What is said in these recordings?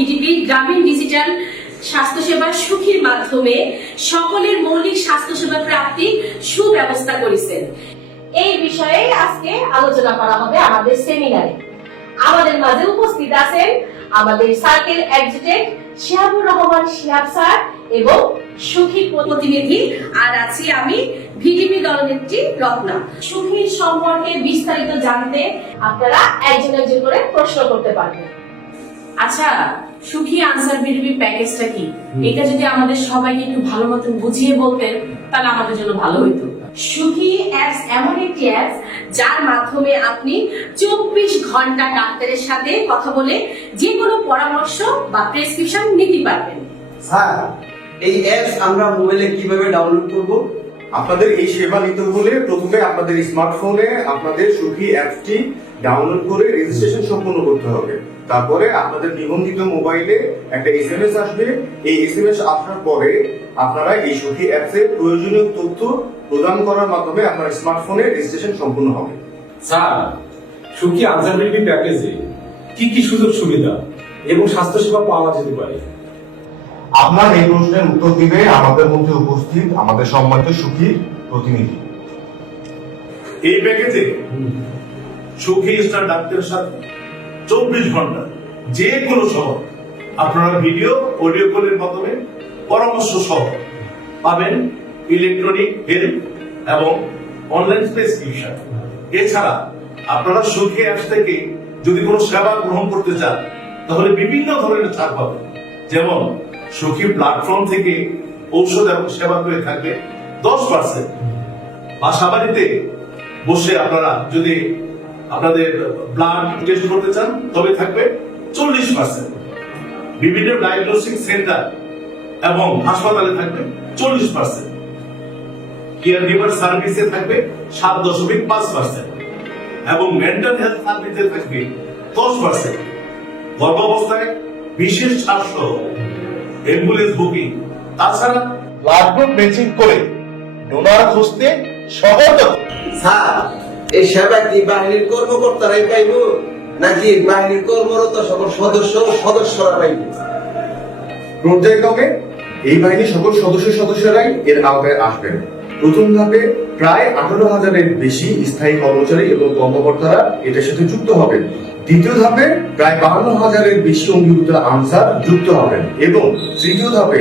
VDP গ্রামীণ digital স্বাস্থ্যসেবা সুখীর মাধ্যমে সকলের মৌলিক স্বাস্থ্যসেবা প্রাপ্তির সুব্যবস্থা করেছেন। এই বিষয়ে আজকে আলোচনা করা হবে আমাদের সেমিনারে। আমাদের মাঝে উপস্থিত আছেন আমাদের circle executive Shihabur Rahman Shihab sir এবং সুখীর প্রতিনিধি, আর আছি আমি ভিডিপি দলনেত্রী রত্না। সুখীর সম্পর্কে বিস্তারিত জানতে আপনারা একজন একজন করে প্রশ্ন করতে পারবেন। আচ্ছা, সুখী আনসার ভিডিপি প্যাকেজটা কি? এটা যদি আমাদের সবাইকে একটু ভালো মতন বুঝিয়ে বলতেন তাহলে আমাদের জন্য ভালো হইতো। সুখী অ্যাপস এমন একটি অ্যাপস যার মাধ্যমে আপনি 24 ঘন্টা ডাক্তারের সাথে কথা বলে যে কোনো পরামর্শ বা প্রেসক্রিপশন নিতে পারবেন। স্যার, এই অ্যাপস আমরা মোবাইলে কিভাবে ডাউনলোড করব? আপনাদের এই সেবা নিতে হলে প্রথমে আপনাদের স্মার্টফোনে আপনাদের সুখী অ্যাপটি ডাউনলোড করে রেজিস্ট্রেশন সম্পন্ন করতে হবে। তারপরে আপনাদের নিবন্ধিত মোবাইলে একটা এসএমএস আসবে। এই এসএমএস আসার পরে আপনারা এই সুখী অ্যাপসের প্রয়োজনীয় তথ্য প্রদান করার মাধ্যমে আপনার স্মার্টফোনে রেজিস্ট্রেশন সম্পন্ন হবে। স্যার, সুখী আনসার ভিডিপি প্যাকেজে কি কি সুযোগ সুবিধা এবং স্বাস্থ্যসেবা পাওয়া যেতে পারে? আপনার এই প্রশ্নের উত্তর দিবে আমাদের মধ্যে উপস্থিত আমাদের সম্মানিত সুখী প্রতিনিধি। এই প্যাকেজে সুখী স্টার ডাক্তারের সাথে 24 ঘন্টা যে কোনো সময় আপনারা ভিডিও অডিও কলের মাধ্যমে পরামর্শ সহ পাবেন ইলেকট্রনিক হেলথ এবং অনলাইন প্রেসক্রিপশন। এছাড়া আপনারা সুখী অ্যাপস থেকে যদি কোনো সেবা গ্রহণ করতে চান তাহলে বিভিন্ন ধরনের ছাড় পাবেন। যেমন সুখী প্ল্যাটফর্ম থেকে ঔষধ এবং সেবা পেয়ে থাকবে 10%। বাসা বাড়িতে বসে আপনারা যদি আপনাদের ব্লাড টেস্ট করতে চান তবে থাকবে 40%। বিভিন্ন ডায়াগনস্টিক সেন্টার এবং হাসপাতালে থাকবে 40%। কেয়ার গিভার সার্ভিসে থাকবে 7.5% এবং মেন্টাল হেলথ সার্ভিসে থাকবে 10%। গর্ভাবস্থায় বিশেষ ছাড় সহ অ্যাম্বুলেন্স বুকিং, তাছাড়া ব্লাড গ্রুপ ম্যাচিং করে ডোনার খুঁজতে সহায়তা। স্যার, এই সেবা কি বাহিনীর কর্মকর্তারাই পাইব নাকি বাহিনীর কর্মরত সকল সদস্যরা পাইব? পর্যায়ক্রমে এই বাহিনীর সকল সদস্যরাই এর আওতায় আসবেন। প্রথম ধাপে প্রায় 18,000-এর বেশি স্থায়ী কর্মচারী এবং কর্মকর্তারা এটার সাথে যুক্ত হবেন। দ্বিতীয় ধাপে প্রায় 52,000-এর বেশি অঙ্গীভূত আনসার যুক্ত হবেন এবং তৃতীয় ধাপে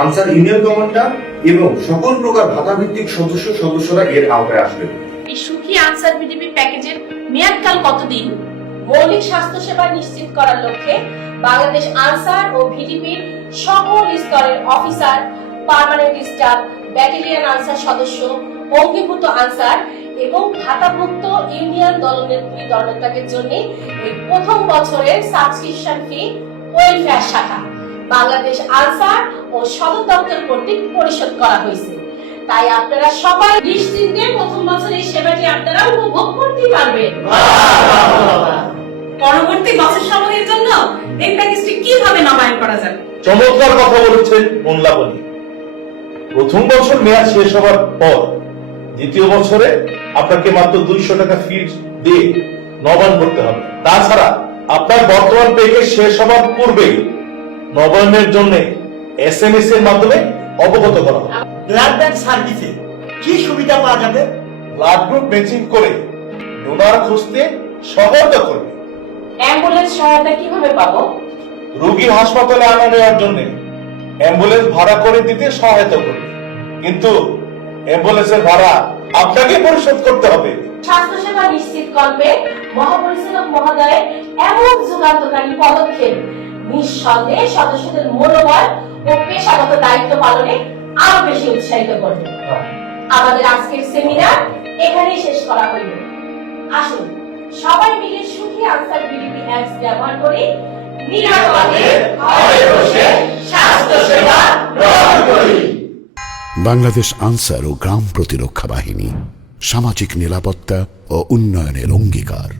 আনসার ইউনিয়ন কমান্ডার এবং সকল প্রকার ভাতাভিত্তিক সদস্যরা এর আওতায় আসবেন। এই সুখী আনসার ভিডিপি প্যাকেজের মেয়াদকাল কতদিন? মৌলিক স্বাস্থ্যসেবা নিশ্চিত করার লক্ষ্যে বাংলাদেশ আনসার ও ভিডিপির সকল স্তরের officer, permanent staff, battalion answer সদস্য, অঙ্গীভূত আনসার এবং ভাতাভুক্ত ইউনিয়ন দলনেতাদের জন্য এই প্রথম বছরের সাবস্ক্রিপশন ফি ওয়েলফেয়ার শাখা বাংলাদেশ আনসার ও সদর দপ্তর কর্তৃক পরিশোধ করা হয়েছে। তাই আপনারা সবাই নিশ্চিন্তে প্রথম বছর এই সেবাটি আপনারা উপভোগ করতে পারবেন। পরবর্তী বছর সমূহের জন্য এই প্যাকেজটি কিভাবে নবায়ন করা যাবে? চমৎকার কথা বলেছেন মনলাবলী। প্রথম বছর মেয়াদ শেষ হওয়ার পর দ্বিতীয় বছরে আপনাকে মাত্র 200 টাকা ফি দিয়ে নবায়ন করতে হবে। তাছাড়া আপনার বর্তমান প্যাকেজ শেষ হওয়ার পূর্বেই নবায়নের জন্য এসএমএস এর মাধ্যমে অবগত করা হবে। ব্লাড ব্যাংক সার্ভিসে কি সুবিধা পাওয়া যাবে? ব্লাড গ্রুপ ম্যাচিং করে ডোনার খুঁজতে সহায়তা করবে। অ্যাম্বুলেন্স সহায়তা কিভাবে পাবো? রোগী হাসপাতালে আনা নেওয়ার জন্য অ্যাম্বুলেন্স ভাড়া করে দিতে সহায়তা করবে, কিন্তু অ্যাম্বুলেন্সের ভাড়া আপনাকে পরিশোধ করতে হবে। স্বাস্থ্যসেবা নিশ্চিত করবে মহাপরিচালক মহোদয়ের এমন যুগান্তকারী পদক্ষেপ নিঃসন্দেহে সদস্যদের মনোবল ও পেশাগত দায়িত্ব পালনে আরো বেশি উৎসাহিত করবে। আমাদের আজকের সেমিনার এখানেই শেষ করা হইল। আসুন সবাই মিলে সুখী আনসার ভিডিপি অ্যাপস ব্যবহার করে নিরাপদে ঘরে বসে স্বাস্থ্যসেবা গ্রহণ করি। বাংলাদেশ আনসার ও গ্রাম প্রতিরক্ষা বাহিনী সামাজিক নিরাপত্তা ও উন্নয়নের অঙ্গীকার।